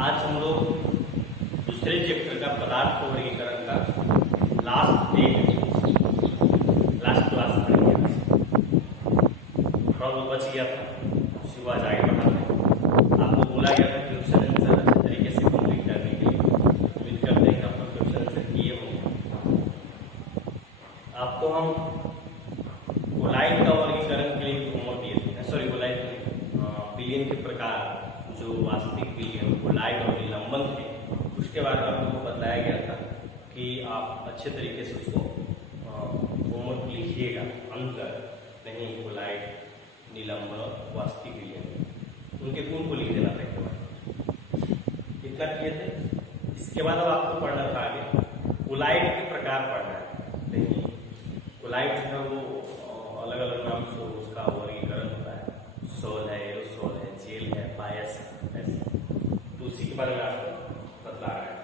आज हम लोग दूसरे चैप्टर का पदार्थ वर्गीकरण का लास्ट क्लास पढ़ेंगे। थोड़ा बहुत बच गया था, उसके बाद आगे बढ़ाते हैं। आपको बोला गया था क्वेश्चन आंसर अच्छे तरीके से कंप्लीट करने के लिए। उम्मीद करते हैं कि आप लोग क्वेश्चन आंसर किए होंगे। आपको हम कोलाइड का वर्गीकरण के लिए होमवर्क दिए थे, सॉरी कोलाइड विलियन के प्रकार, जो वास्तविक विलियन कोलाइड और निलंबन थे, उसके बारे में आप लोगों को बताया गया था कि आप अच्छे तरीके से उसको होमवर्क लिखिएगा। अंतर नहीं, कोलाइड, निलंबन, वास्तविक विलियन, उनके गुण को लिख देना था। इतना किए थे। इसके बाद अब आपको पढ़ना था आगे कोलाइड के प्रकार पढ़ना है। नहीं, कोलाइड जो है वो अलग अलग नाम से उसका वर्गीकरण होता है। सोल है, एरोसोल है, जेल है, बायस है, ऐसे। तो उसी के बारे में आपको बतला रहा है।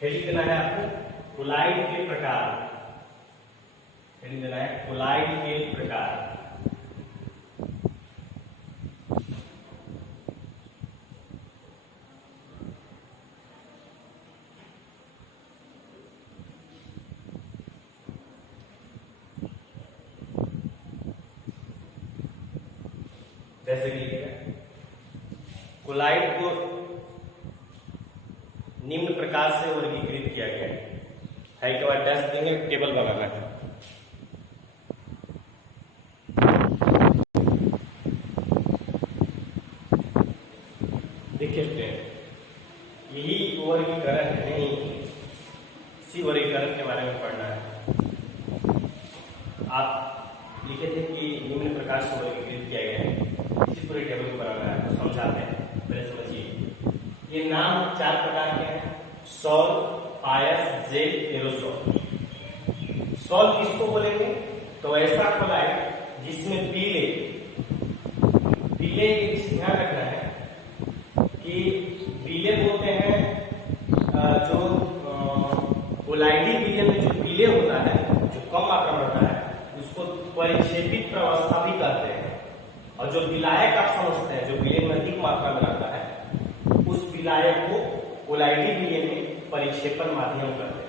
हेडिंग देना है आपको कोलाइड के प्रकार। हेडिंग देना है कोलाइड के प्रकार। जैसे कि कोलाइड को निम्न प्रकार से वर्गीकृत किया गया है के बाद डैश देंगे, टेबल बनाना है। देखिए यही वर्गीकरण है, नहीं इसी वर्गीकरण के बारे में पढ़ना है। आप लिखे थे कि निम्न प्रकार से वर्गीकृत किया गया है, इसी पूरे टेबल को बनाना है। तो समझाते हैं, पहले समझिए। ये नाम 4 प्रकार के हैं: सॉल, पायस, जेल, एरोसोल। सॉल किसको बोलेंगे? तो ऐसा कोलाइड जिसमें पीले ध्यान रखना है कि पीले बोलते हैं जो कोलाइडी विलियन में जो पीले होता है, जो कम मात्रा में होता है, उसको परिक्षेपित प्रवस्था भी कहते हैं। और जो विलायक आप समझते हैं, जो विलियन में अधिक मात्रा में रहता है, उस विलायक को कोलाइडी विलियन में परिक्षेपण माध्यम कहते हैं।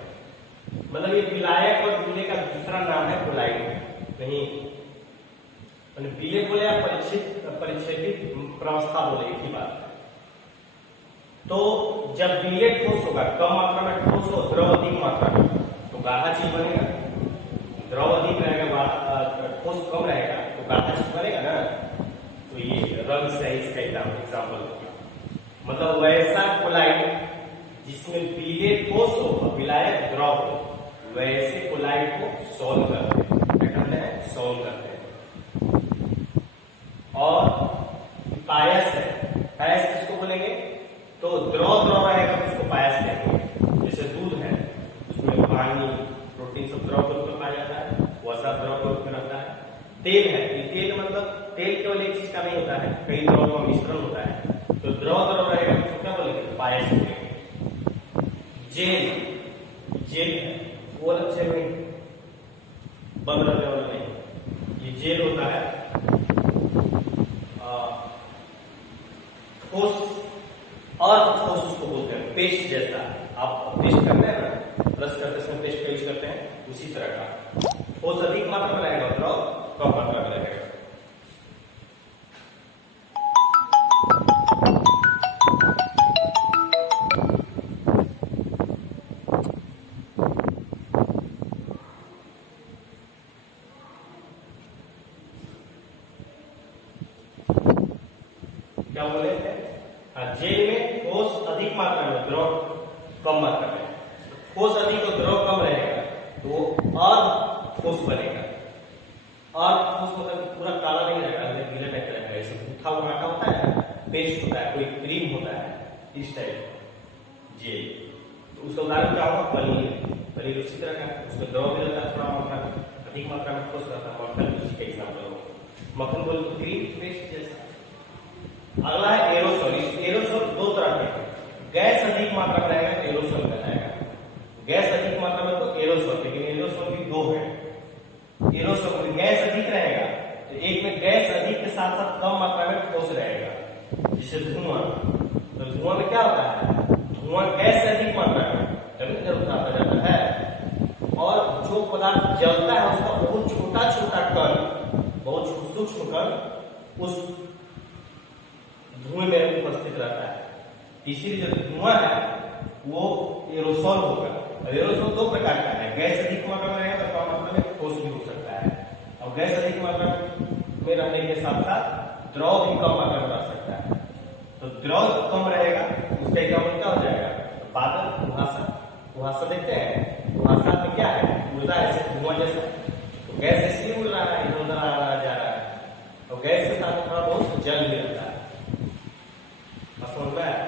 मतलब ये विलायक और विले का दूसरा नाम है कोलाइड। नहीं, विले बोले या परिक्षेपित प्रवस्था बोले, एक ही बात है। तो जब विले ठोस होगा, कम मात्रा में ठोस हो, द्रव अधिक मात्रा में, तो गाढ़ा चीज बनेगा। द्रव अधिक रहेगा, ठोस कम रहेगा, तो गाढ़ा चीज बनेगा ना। तो ये रंग से इसका एग्जाम्पल होगा। मतलब वैसा कोलाइड जिसमें पीले ठोस हो और विलायक द्रव हो, वैसे कोलाइड को सॉल करते हैं। क्या कहते हैं? सॉल करते हैं। और पायस है। पायस किसको बोलेंगे? तो द्रव रहेगा तो उसको पायस कहेंगे। जैसे दूध है, उसमें पानी, प्रोटीन सब द्रव के रूप में पाया जाता है, वसा द्रव के रूप में रहता है। तेल है, तेल मतलब तेल केवल एक चीज का नहीं होता है, कई द्रव का मिश्रण होता है। तो द्रव रहेगा तो क्या बोलेंगे? पायस बोलेंगे। जेल है, वो अलग से नहीं, बंद रहने वाला नहीं। ये जेल होता है ठोस और ठोस उसको बोलते हैं, पेस्ट जैसा। आप पेस्ट करते हैं ना, ब्रश करते समय पेस्ट का यूज करते हैं, उसी तरह का। ठोस अधिक मात्रा में रहेगा, द्रव कम मात्रा में रहेगा। क्या बोले थे? जेल में ठोस अधिक मात्रा में, द्रव कम मात्रा में। ठोस अधिक और द्रव कम रहेगा तो अर्ध ठोस बनेगा। अर्ध ठोस मतलब पूरा काला नहीं रहेगा, गीला टाइप का रहेगा। जैसे गूथा हुआ आटा होता है, पेस्ट होता है, कोई क्रीम होता है, इस टाइप जेल। तो उसका उदाहरण क्या होगा? पनीर। पनीर उसी तरह का, उसमें द्रव भी रहता है, थोड़ा मात्रा में, अधिक मात्रा में ठोस रहता है। मक्खन उसी का एग्जाम्पल होगा। मक्खन बोले तो क्रीम पेस्ट जैसा। अगला है एरोसोल। एरोसोल 2 तरह के, गैस अधिक मात्रा में रहेगा तो एरोसोल कहलाएगा। गैस अधिक मात्रा में तो एरोसोल, लेकिन एरोसोल भी 2 है। एरोसोल गैस अधिक रहेगा तो एक में गैस अधिक के साथ साथ कम मात्रा में ठोस रहेगा। जैसे धुआं, तो धुआं में क्या होता है, धुआं गैस से अधिक मात्रा में जरूर आता जाता है, और जो पदार्थ जलता है उसका बहुत छोटा छोटा कण, बहुत सूक्ष्म कण उस धुएं में उपस्थित रहता है। इसीलिए जो धुआं है वो एरोसोल होगा। एरोसोल दो प्रकार का है, गैस अधिक मात्रा में रहेगा तो कम मात्रा में ठोस भी हो सकता है, और गैस अधिक मात्रा में रहने के साथ साथ द्रव भी कम मात्रा में रह सकता है। तो द्रव कम रहेगा, उसका एग्जाम्पल क्या हो जाएगा, बादल, कुहासा। कुहासा देखते हैं, कुहासा में क्या है, उड़ता है ऐसे धुआं जैसा, तो गैस इसलिए उड़ रहा है, इधर उधर आ रहा जा रहा है, तो गैस के साथ थोड़ा बहुत जल भी रहता है। समझ में आया?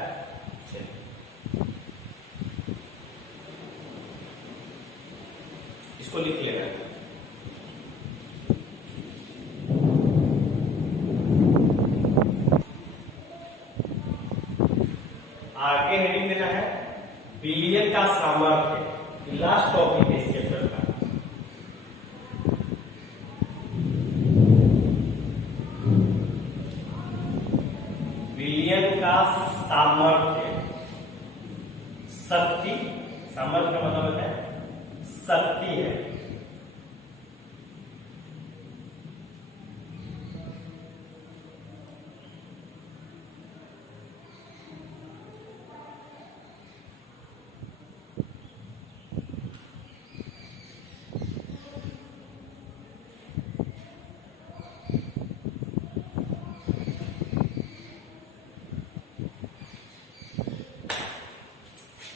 इसको लिख लेना। आगे हेडिंग देना है विलियम का सामर्थ्य, लास्ट टॉपिक है इस चैप्टर का। विलियम का सामर्थ्य, शक्ति, सामर्थ्य का मतलब है शक्ति है।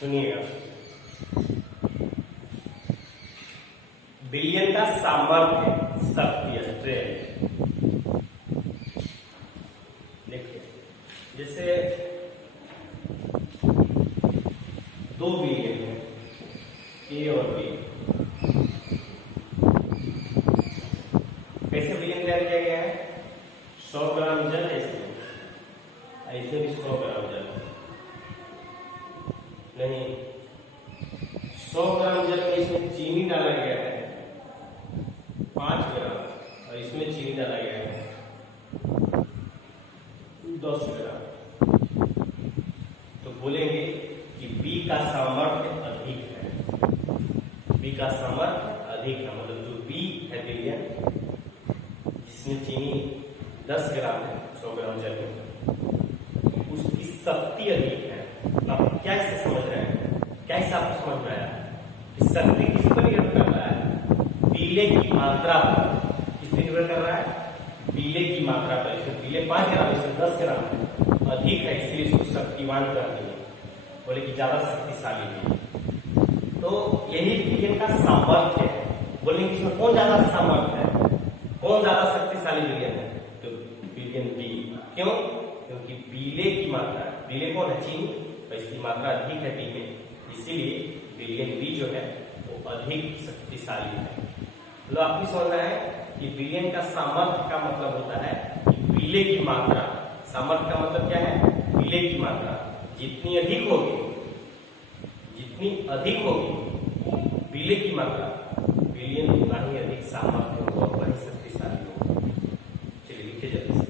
सुनिएगा, विलियम का सामर्थ्य, शक्ति, स्ट्रेंथ। देखिए जैसे दो विलियम है, ए और बी। कैसे विलियम तैयार किया गया है, 100 ग्राम जल, ऐसे भी 100 ग्राम जल नहीं, 100 ग्राम जल में इसमें चीनी डाला गया है 5 ग्राम, और इसमें चीनी डाला गया है 10 ग्राम। तो बोलेंगे कि बी का सामर्थ्य अधिक है, बी का सामर्थ्य अधिक है, मतलब जो बी है विलियम, जिसमें चीनी 10 ग्राम है 100 ग्राम जल में, उसकी शक्ति अधिक है। आप क्या इससे समझ रहे हैं, क्या इससे आपको समझ में आया? शक्ति किस पर निर्भर कर रहा है, पीले की मात्रा पर। किस पर निर्भर कर रहा है, पीले की मात्रा पर। इसमें पीले 5 ग्राम, इसमें 10 ग्राम अधिक है, इसलिए इसको शक्तिवान कर दिए, बोले कि ज्यादा शक्तिशाली है। तो यही विलियम का सामर्थ्य है। बोलेंगे इसमें कौन ज्यादा सामर्थ्य है, कौन ज्यादा शक्तिशाली विलियम है, तो विलियम बी। क्यों? क्योंकि पीले की मात्रा, पीले कौन है, चीनी, तो इसकी मात्रा अधिक है बी में, इसीलिए विलियम बी जो है वो अधिक शक्तिशाली है। तो आपको समझना है कि विलियम का सामर्थ्य का मतलब होता है कि पीले की मात्रा। सामर्थ्य का मतलब क्या है, पीले की मात्रा जितनी अधिक होगी, जितनी अधिक होगी पीले की मात्रा, विलियम उतना ही अधिक सामर्थ्य होगा, उतना ही शक्तिशाली होगा। चलिए लिखे जल्दी से।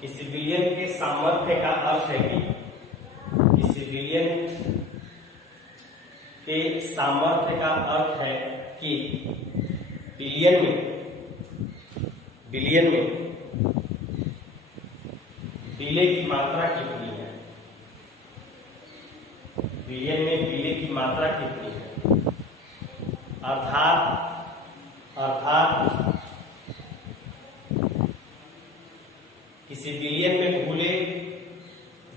किसी विलियम के सामर्थ्य का अर्थ है कि किसी विलियम के सामर्थ्य का अर्थ है कि विलियम में पीले की मात्रा कितनी है, विलियम में पीले की मात्रा कितनी है, अर्थात किसी विलियम में घुले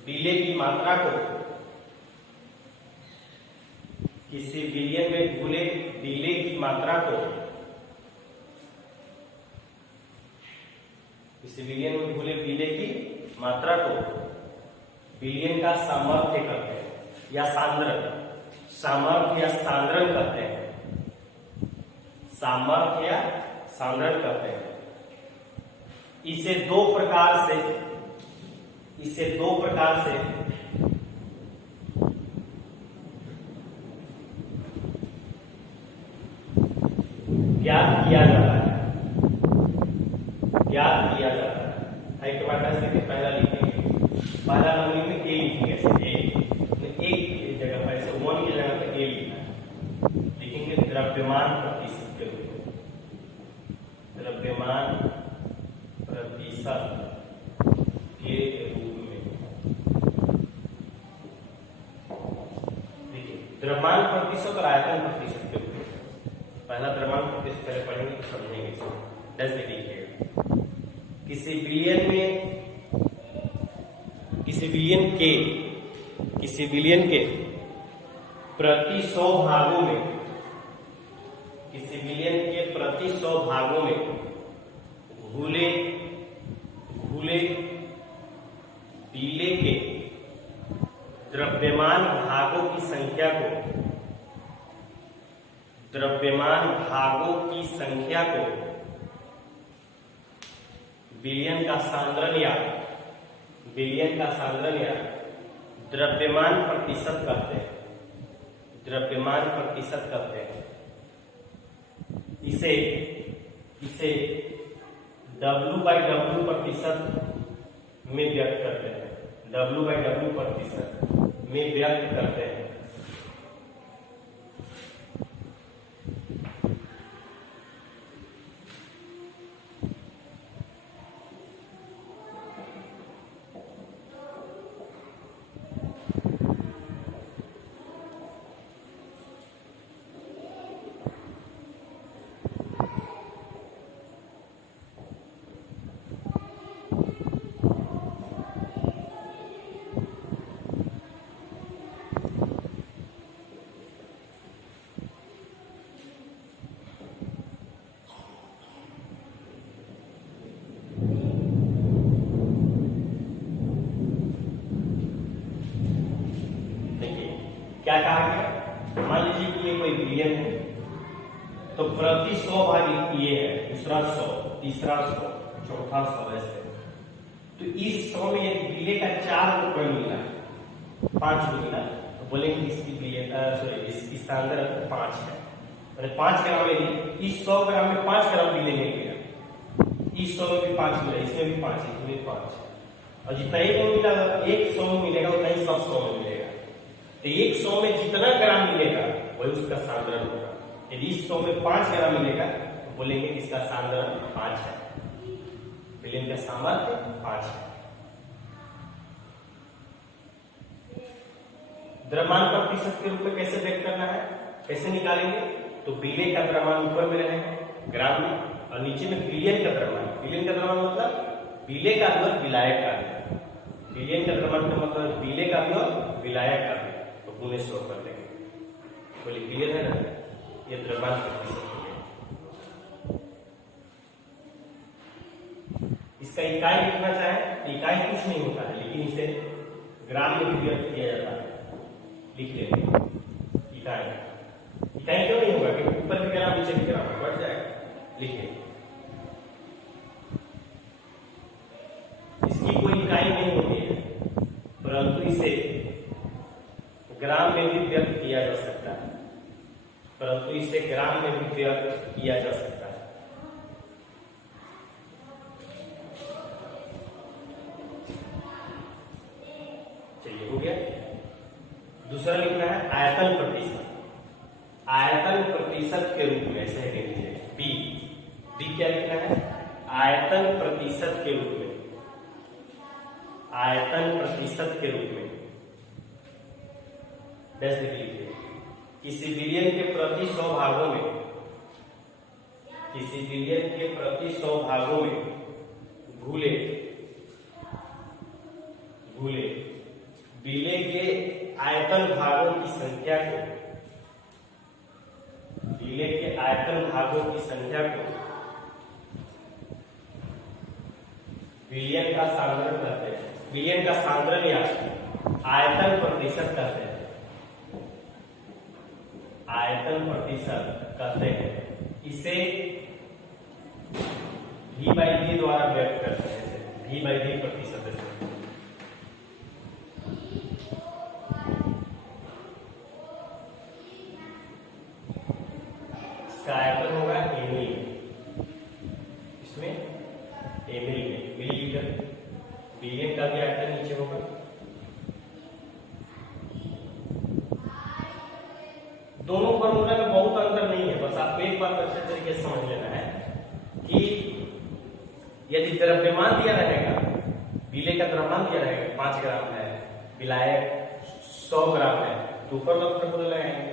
पीले की मात्रा को, किसी विलियम में घुले पीले की मात्रा को, किसी विलियम में घुले पीले की मात्रा को विलियम का सामर्थ्य कहते हैं, या सांद्रण, सामर्थ्य या सांद्रण कहते हैं, सामर्थ्य या सांद्रण कहते हैं। इसे दो प्रकार से ज्ञात किया जाता है। पहला नंबर में ए लिखेंगे ऐसे एक जगह पर ऐसे 1 की जगह पे ए लिखना है, लिखेंगे द्रव्यमान प्रतिशत के रूप में, द्रव्यमान प्रतिशत के रूप में। देखिए द्रव्यमान प्रतिशत और आयतन प्रतिशत के रूप में। पहला द्रव्यमान प्रतिशत पहले पढ़ेंगे तो समझेंगे इसको। 10 लिखिएगा। किसी बिलियन के प्रति 100 भागों में, किसी बिलियन के प्रति 100 भागों में घुले पीले के द्रव्यमान भागों की संख्या को बिलियन का सांद्रण या द्रव्यमान प्रतिशत कहते हैं। इसे W/W प्रतिशत में व्यक्त करते हैं, W/W प्रतिशत में व्यक्त करते हैं। क्या कहा गया? मान लीजिए कि ये कोई बिलियन है, तो प्रति 100 भाग ये है, दूसरा 100, तीसरा 100, चौथा 100 ऐसे। तो इस 100 में एक बिले का 4 रुपये मिला, 5 मिला, तो बोलेंगे इसकी बिलियन इसकी सांद्रता 5 है। 5 ग्राम में इस 100 ग्राम में 5 ग्राम बिले नहीं मिला, इस 100 में भी 5 मिला, इसमें भी 5, इसमें भी 5, और जितना एक में मिला एक 100 में मिलेगा उतना ही सब 100 में मिलेगा। तो एक 100 में जितना ग्राम मिलेगा वही उसका सांद्रण होगा। यदि इस 100 में 5 ग्राम मिलेगा तो बोलेंगे कि इसका सांद्रण 5 है, बिलियन का सामर्थ्य 5 है। द्रव्यमान प्रतिशत के रूप में कैसे व्यक्त करना है, कैसे निकालेंगे? तो बिलियन का द्रव्यमान ऊपर में रहेगा ग्राम में, और नीचे में बिलियन का द्रव्यमान। बिलियन का द्रव्यमान मतलब बिले का मतलब विलायक का, बिलियन का द्रव्यमान का मतलब बिले का मतलब विलायक का, तो पुणे 100 कर देंगे। बोले क्लियर है ना? ये द्रव्यमान प्रतिशत हो गया। इसका इकाई लिखना चाहे, इकाई कुछ नहीं होता है, लेकिन इसे ग्राम में भी व्यक्त किया जाता है, लिख लेंगे इकाई। इकाई क्यों नहीं होगा? क्योंकि ऊपर भी ग्राम नीचे भी ग्राम बढ़ जाएगा। लिखिए इसकी कोई इकाई नहीं होती है, परंतु इसे ग्राम में भी व्यक्त किया जा सकता है, परंतु इसे ग्राम में भी व्यक्त किया जा सकता है। चलिए हो गया। दूसरा लिखना है आयतन प्रतिशत। आयतन प्रतिशत के रूप में ऐसे है लीजिए बी क्या लिखना है? आयतन प्रतिशत के रूप में, आयतन प्रतिशत के रूप में। लिख लीजिए किसी बिलियन के प्रति 100 भागों में, किसी बिलियन के प्रति 100 भागों में भूले बिले के आयतन भागों की संख्या को, बिले के आयतन भागों की संख्या को बिलियन का सांद्रण कहते हैं। बिलियन का सांद्रण या आयतन प्रतिशत कहते हैं, आयतन प्रतिशत कहते हैं। इसे V/V द्वारा व्यक्त करते हैं, V/V प्रतिशत। इसका आयतन होगा एमएल, इसमें एमएल में मिलीलीटर। बिलियन का भी आयतन नीचे होगा होगा। दोनों फॉर्मूला में बहुत अंतर नहीं है, बस आपको एक बात अच्छे तरीके से समझ लेना है कि यदि द्रव्यमान दिया रहेगा, बीले का द्रव्यमान दिया रहेगा 5 ग्राम है, विलायक 100 ग्राम है, तो ऊपर वाला फॉर्मूला लगाएंगे,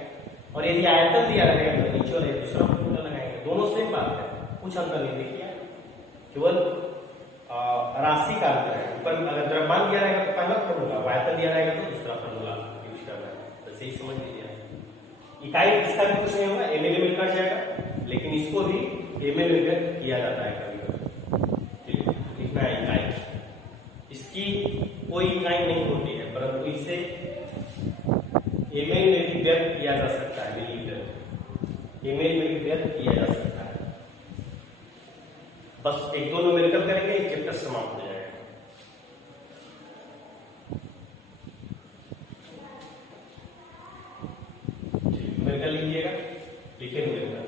और यदि आयतन दिया रहेगा तो नीचे वाला दूसरा फॉर्मूला लगाएंगे। दोनों सेम बात है, कुछ अंतर नहीं देखिए, केवल राशि का अंतर है। ऊपर अगर द्रव्यमान दिया रहेगा तो पहला फॉर्मूला, आयतन दिया रहेगा तो दूसरा फॉर्मूला यूज करना है, तो सही समझ लीजिए। इकाई इसका भी कुछ नहीं होगा, एमएल में कट जाएगा, लेकिन इसको भी एमएल में व्यक्त किया जाता है कभी कभी। लिखना है इकाई, इसकी कोई इकाई नहीं होती है, परंतु इसे एमएल में भी व्यक्त किया जा सकता है, मिलीमीटर एमएल में भी व्यक्त किया जा सकता है। बस एक दो न्यूमेरिकल करेंगे, चैप्टर समाप्त हो जाएगा। न्यूमेरिकल लिखिएगा, लिखे न्यूमेरिकल।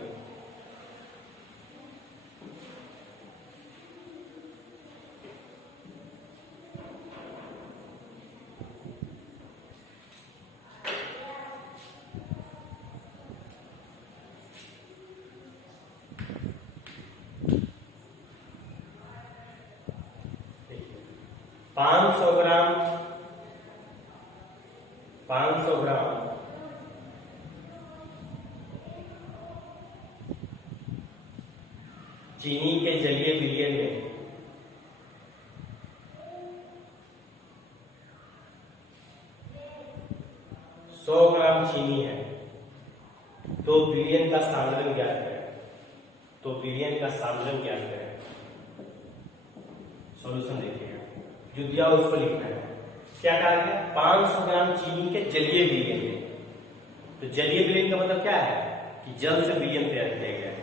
पांच सौ ग्राम चीनी के जलीय विलयन में 100 ग्राम चीनी है, तो विलयन का सांद्रण ज्ञात करें। तो विलयन का सांद्रण ज्ञात करें। सॉल्यूशन देखिएगा, जो दिया उसको लिखना है। क्या कहा गया? 500 ग्राम चीनी के जलीय विलयन में। तो जलीय विलयन का मतलब क्या है कि जल से विलयन तैयार किया गया है।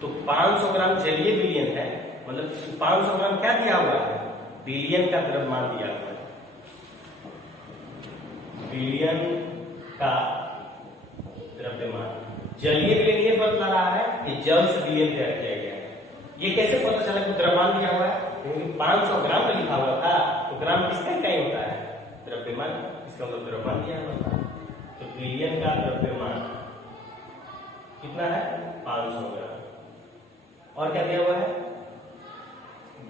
तो 500 ग्राम जलीय विलयन है, मतलब 500 ग्राम क्या दिया हुआ है? विलयन का द्रव्यमान दिया हुआ है। विलयन का द्रव्यमान, जलीय विलयन ये बता रहा है कि जल से विलयन तैयार किया गया है। ये कैसे पता चला कि द्रव्यमान दिया हुआ है? क्योंकि 500 ग्राम का लिखा हुआ था, तो ग्राम किसका इकाई होता है? द्रव्यमान, इसका मतलब द्रव्यमान दिया हुआ था। तो विलयन का द्रव्यमान कितना है? 500 ग्राम। और क्या दिया हुआ है?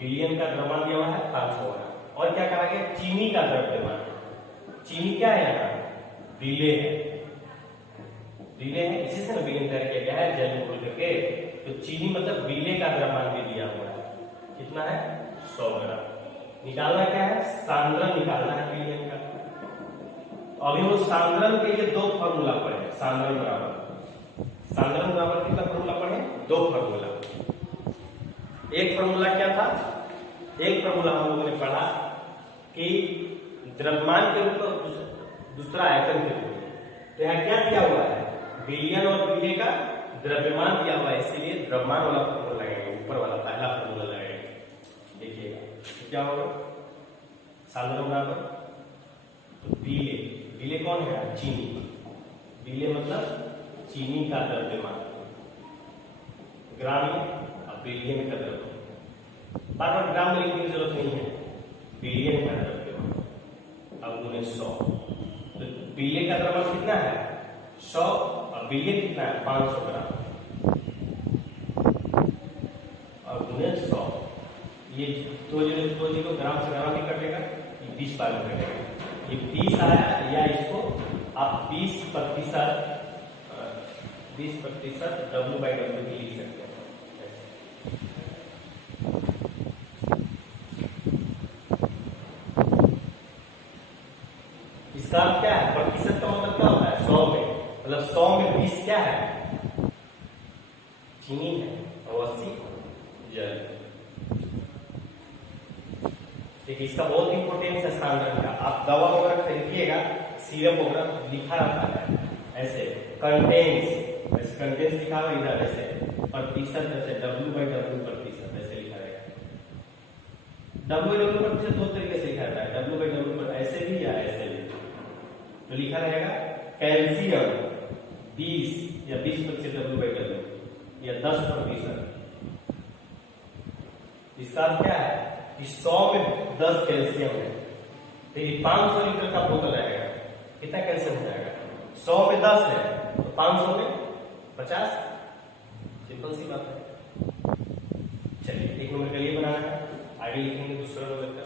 विलयन का द्रव्यमान दिया हुआ है 500 ग्राम। और क्या कहा गया? चीनी का द्रव्यमान। चीनी क्या है यहाँ? विलय है, विलय है, इसी से विलयन तैयार किया गया है जल में घोल करके। तो चीनी मतलब विलय का द्रव्यमान भी दिया हुआ है। कितना है? 100 ग्राम। निकालना क्या है? सांद्रण निकालना है विलयन का। अभी वो सांद्रण के लिए दो फॉर्मूला पढ़े। सांद्रण बराबर कितना फॉर्मूला पढ़े? दो फॉर्मूला। एक फॉर्मूला क्या था? एक फॉर्मूला हम लोगों ने पढ़ा कि द्रव्यमान के रूप में, दूसरा आयतन के रूप में। तो यहाँ क्या दिया हुआ है? विलयन और विलय का द्रव्यमान दिया हुआ है, इसीलिए द्रव्यमान वाला फॉर्मूला लगाएंगे, ऊपर वाला पहला फॉर्मूला लगाएंगे। देखिएगा तो क्या होगा? सांद्रण बराबर तो विलय, विलय कौन है? चीनी। विलय मतलब चीनी का द्रव्यमान, ग्राम और विलयन का द्रव्यमान। बार बार ग्राम में लिखने की जरूरत नहीं है, विलयन का द्रव्यमान। अब गुने 100। तो विलय का द्रव्यमान कितना है? 100, और विलयन कितना है? 500 ग्राम। और गुने 100, ये दो जीरो ग्राम से ग्राम ही कटेगा, ये 20 बार में कटेगा। ये 20 आया, या इसको आप 20% W/W भी लिख सकते हैं। इसका क्या है? प्रतिशत का मतलब क्या होता है? 100 में, मतलब 100 में 20 क्या है? चीनी है, और 80 जल। देखिए इसका बहुत इंपॉर्टेंस है सांद्रण का। आप दवा वगैरह खरीदिएगा, सीरप वगैरह लिखा रहता है ऐसे कंटेंस, ऐसे कंटेंस लिखा हुआ इधर, ऐसे प्रतिशत, ऐसे W/W प्रतिशत ऐसे लिखा रहेगा। W/W प्रतिशत दो तरीके से लिखा जाता है, W/W पर ऐसे भी या ऐसे भी। तो लिखा रहेगा कैल्शियम 20 या 20% W/W या 10%। इसका क्या है कि 100 में 10 कैल्शियम है, फिर 500 लीटर का बोतल रहेगा, कितना कैंसिल हो जाएगा? 100 में 10 है तो 500 में 50, सिंपल सी बात है। चलिए 1 नंबर का लिए बनाना है, आगे लिखेंगे दूसरा नंबर का।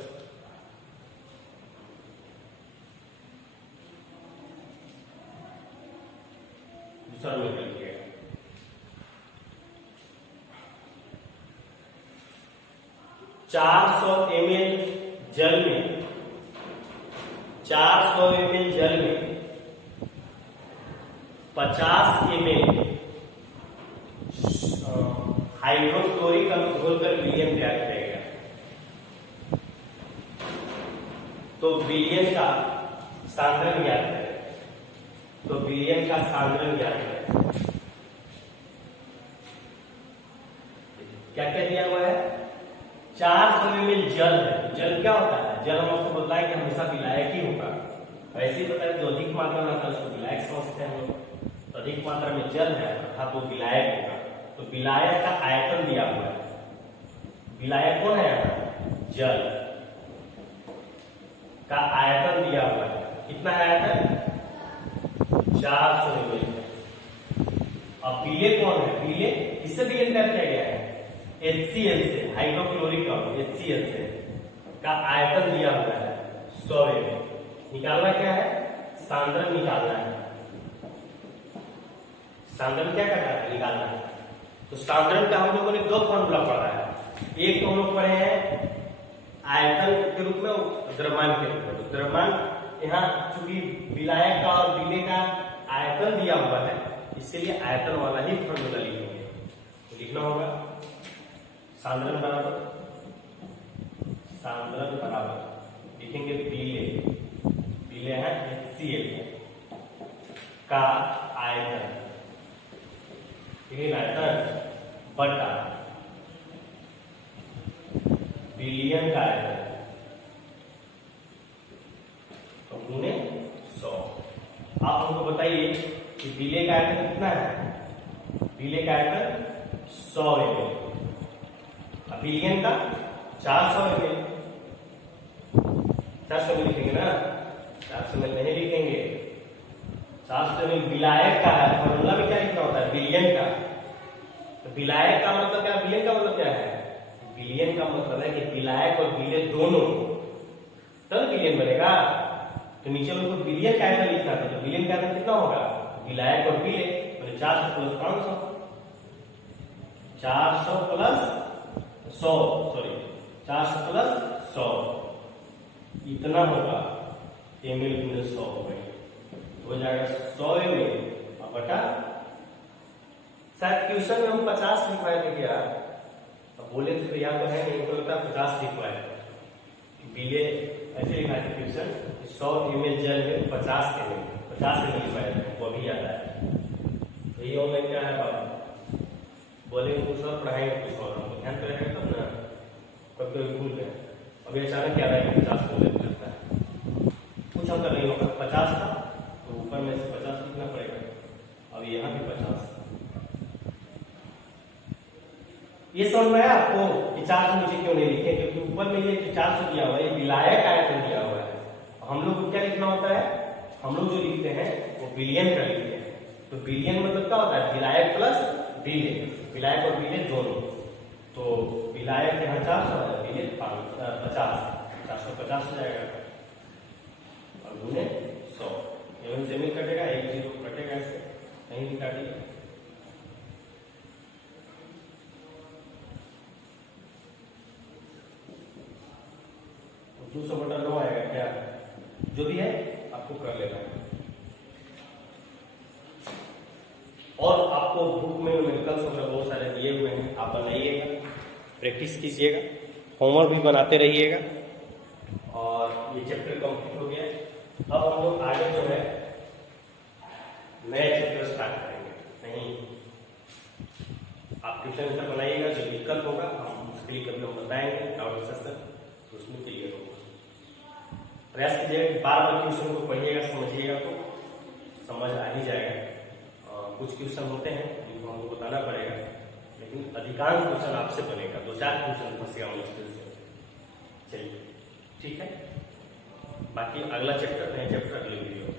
दूसरा नंबर का लिखिएगा 400 ml जल में, 400 ml जल में 50 ml हाइड्रोक्लोरिक अम्ल घोलकर विलियन तैयार करेगा। तो विलियन का सांद्रण ज्ञात है, तो विलियन का सांद्रण ज्ञात है। क्या क्या दिया हुआ है? 400 ml जल है। जल क्या होता है? जल हम उसको बताएं कि हमेशा विलायक ही होगा। वैसे ही बताया जो अधिक मात्रा में आता है उसको विलायक समझते हैं हम लोग। तो अधिक मात्रा में जल है अर्थात वो विलायक होगा। तो विलायक का आयतन दिया हुआ है। विलायक कौन है? जल का आयतन दिया हुआ है। कितना है आयतन? 400 ml। अब विलेय कौन है? विलेय किससे विलयन तैयार किया गया है? HCl से, हाइड्रोक्लोरिक अम्ल HCl से का आयतन दिया हुआ है 100 ml। निकालना क्या है? सांद्रण निकालना है। सांद्रण क्या करना है? निकालना है। तो सांद्रण का हम लोगों ने 2 फॉर्मूला पढ़ा है। एक तो हम लोग पढ़े हैं आयतन के रूप में, द्रव्यमान के रूप में। द्रव्यमान यहाँ चूंकि विलायक का और विलेय का आयतन दिया हुआ है इसलिए आयतन वाला ही फॉर्मूला लिखेंगे। तो लिखना होगा सांद्रण बराबर लिखेंगे विलेय, विलेय है HCl का आयतन, आयतन बटा विलियन का आयतन तो गुणे 100। आप हमको बताइए कि विलेय का आयतन कितना है? विलेय का आयतन 100 ml। विलियन का 400 ml। 400 ml लिखेंगे ना? 400 ml नहीं लिखेंगे। 400 ml विलायक का है। फॉर्मूला में क्या लिखना होता है? विलियन का। तो विलायक का मतलब क्या? विलियन का मतलब क्या है? विलियन का मतलब है कि विलायक और विलेय दोनों तब विलियन बनेगा। तो नीचे में विलियन का आयतन लिखना था। तो विलियन का आयतन कितना होगा? विलायक और विलेय तो 400 प्लस 500, 400 प्लस 100, सॉरी 400 प्लस 100 इतना होगा ml गुणे 100 हो जाएगा 100 ml और बटा, शायद ट्यूशन में हम 50 लिखवाए थे क्या? अब बोले थे तो याद तो है नहीं, तो लगता 50 लिखवाए। विलेय ऐसे लिखा है ट्यूशन 100 ml जल में 50 ml लिखवाए थे, वो भी याद है। यही ऑनलाइन क्या है बाबा? बोलेंगे कुछ और पढ़ाएंगे कुछ और, हमको ध्यान तो रहेगा तब ना। कभी भूल गए, अभी अचानक क्या रहेगा 50 बोले लगता है कुछ अंतर नहीं होगा। 50 था तो ऊपर में से 50 लिखना पड़ेगा। अब यहाँ भी 50। ये समझ में आया आपको कि 400 नीचे क्यों नहीं लिखे? क्योंकि ऊपर में ये 400 दिया हुआ है, ये विलायक आयतन दिया हुआ है। हम लोग को क्या लिखना होता है? हम लोग जो लिखते हैं वो विलियन का लिखते हैं। तो विलियन मतलब क्या होता है? विलायक प्लस विलेय, विलायक और विलेय दोनों। तो विलायक यहाँ 400 है, विलेय 50, 450 हो जाएगा और गुणे 100। एवं से मिल कटेगा, 1 0 कटेगा, ऐसे कहीं भी काटिएगा। तो 200/9 आएगा क्या? जो भी है आपको कर लेना है। और आपको बुक में न्यूमेरिकल्स वगैरह बहुत सारे दिए हुए हैं, आप बनाइएगा, प्रैक्टिस कीजिएगा, होमवर्क भी बनाते रहिएगा। और ये चैप्टर कंप्लीट हो गया। अब हम लोग आगे जो है नए चैप्टर स्टार्ट करेंगे। नहीं, आप ट्यूशन से बनाइएगा, जो दिक्कत होगा हम उसके लिए कभी हम बताएंगे डाउट सेशन, तो उसमें क्लियर होगा। प्रयास कीजिएगा कि बार बार ट्यूशन को पढ़िएगा, समझिएगा तो समझ आ ही जाएगा। कुछ क्वेश्चन होते हैं जिनको हमको बताना पड़ेगा, लेकिन अधिकांश क्वेश्चन आपसे बनेगा। 2-4 क्वेश्चन फंसेगा मुश्किल से। चलिए ठीक है। बाकी अगला चैप्टर नया चैप्टर अगले वीडियो